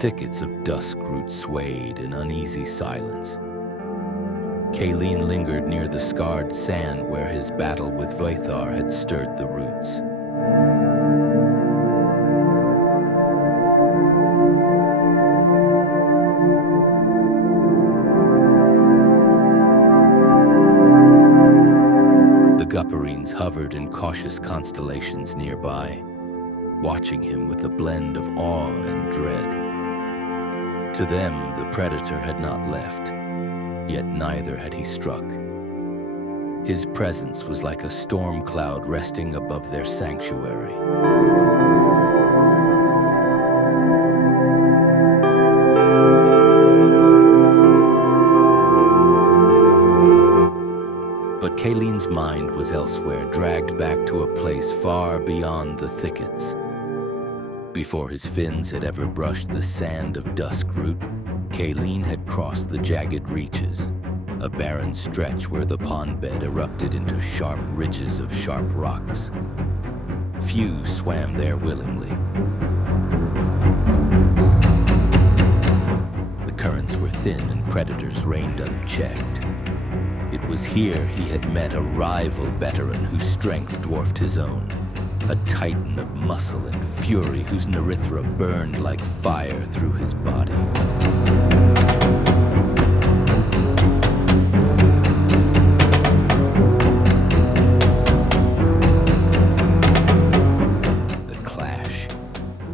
thickets of duskroot swayed in uneasy silence. Kaeleen lingered near the scarred sand where his battle with Veythar had stirred the roots. The Gupperines hovered in cautious constellations nearby, watching him with a blend of awe and dread. To them, the predator had not left, yet neither had he struck. His presence was like a storm cloud resting above their sanctuary. But Kaeleen's mind was elsewhere, dragged back to a place far beyond the thickets. Before his fins had ever brushed the sand of duskroot, Kaeleen had crossed the Jagged Reaches, a barren stretch where the pond bed erupted into sharp ridges of sharp rocks. Few swam there willingly. The currents were thin and predators reigned unchecked. It was here he had met a rival veteran whose strength dwarfed his own, a titan of muscle and fury whose Nerithra burned like fire through his body. The clash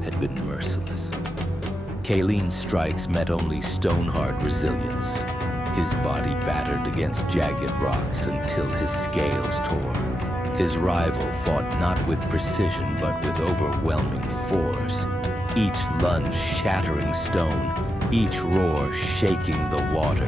had been merciless. Kaeleen's strikes met only stone-hard resilience. His body battered against jagged rocks until his scales tore. His rival fought not with precision, but with overwhelming force. Each lunge shattering stone, each roar shaking the water.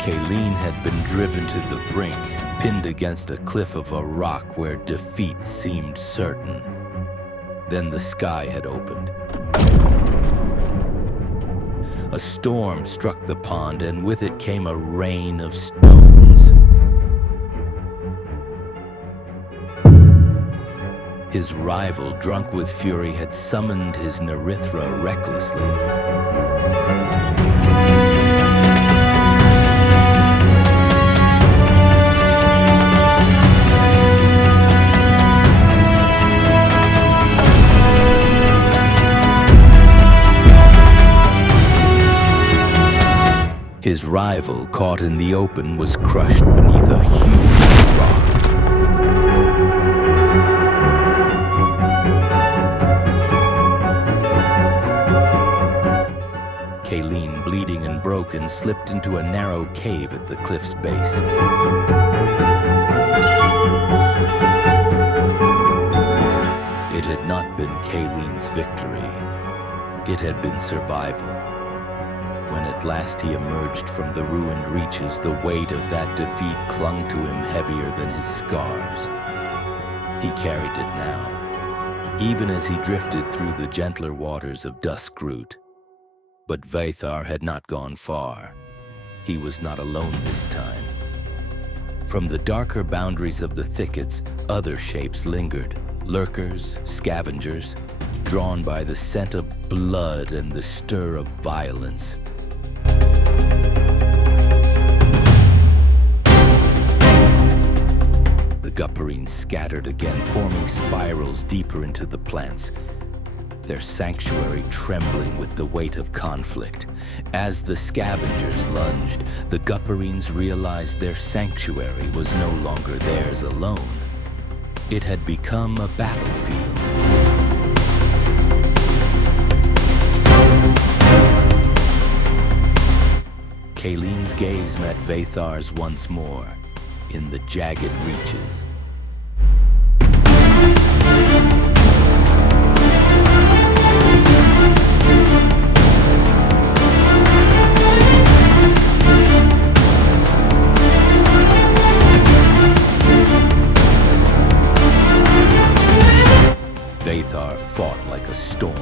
Kaeleen had been driven to the brink, pinned against a cliff of a rock where defeat seemed certain. Then the sky had opened. A storm struck the pond, and with it came a rain of stones. His rival, drunk with fury, had summoned his Nerithra recklessly. His rival, caught in the open, was crushed beneath a huge rock. Kaeleen, bleeding and broken, slipped into a narrow cave at the cliff's base. It had not been Kaeleen's victory. It had been survival. When at last he emerged from the ruined reaches, the weight of that defeat clung to him heavier than his scars. He carried it now, even as he drifted through the gentler waters of duskroot. But Veythar had not gone far. He was not alone this time. From the darker boundaries of the thickets, other shapes lingered, lurkers, scavengers, drawn by the scent of blood and the stir of violence. The Gupperines scattered again, forming spirals deeper into the plants, their sanctuary trembling with the weight of conflict. As the scavengers lunged, the Gupperines realized their sanctuary was no longer theirs alone. It had become a battlefield. Kaeleen's gaze met Veythar's once more in the Jagged Reaches. Veythar fought like a storm.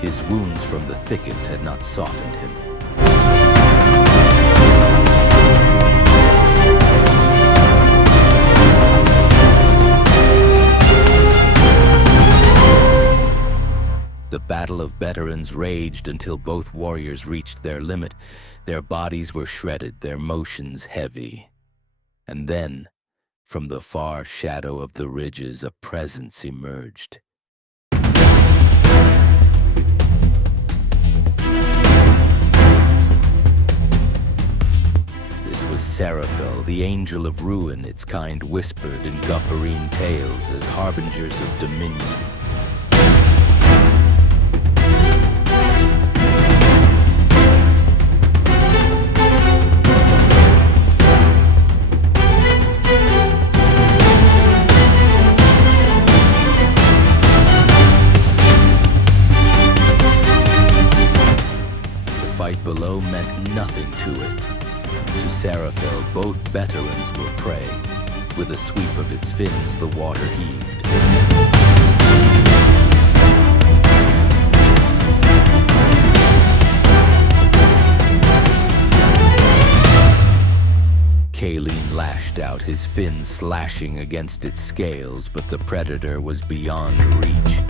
His wounds from the thickets had not softened him. battle of veterans raged until both warriors reached their limit. Their bodies were shredded, their motions heavy. And then, from the far shadow of the ridges, a presence emerged. This was Seraphel, the angel of ruin, its kind whispered in Gupperine tales as harbingers of dominion. The fight below meant nothing to it. To Seraphel, both veterans were prey. With a sweep of its fins, the water heaved. Kaeleen lashed out, his fins slashing against its scales, but the predator was beyond reach.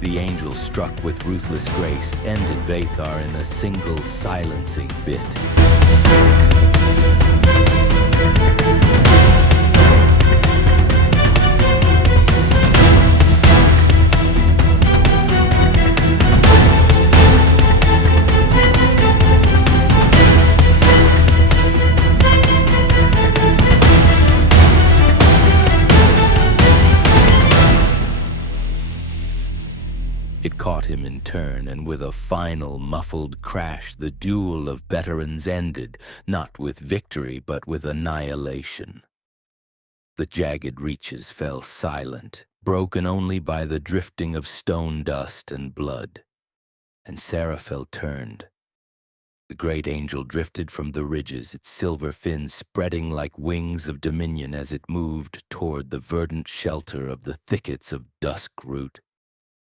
The angel, struck with ruthless grace, ended Veythar in a single silencing bit. It caught him in turn, and with a final muffled crash, the duel of veterans ended, not with victory, but with annihilation. The jagged reaches fell silent, broken only by the drifting of stone dust and blood. And Seraphel turned. The great angel drifted from the ridges, its silver fins spreading like wings of dominion as it moved toward the verdant shelter of the thickets of dusk root.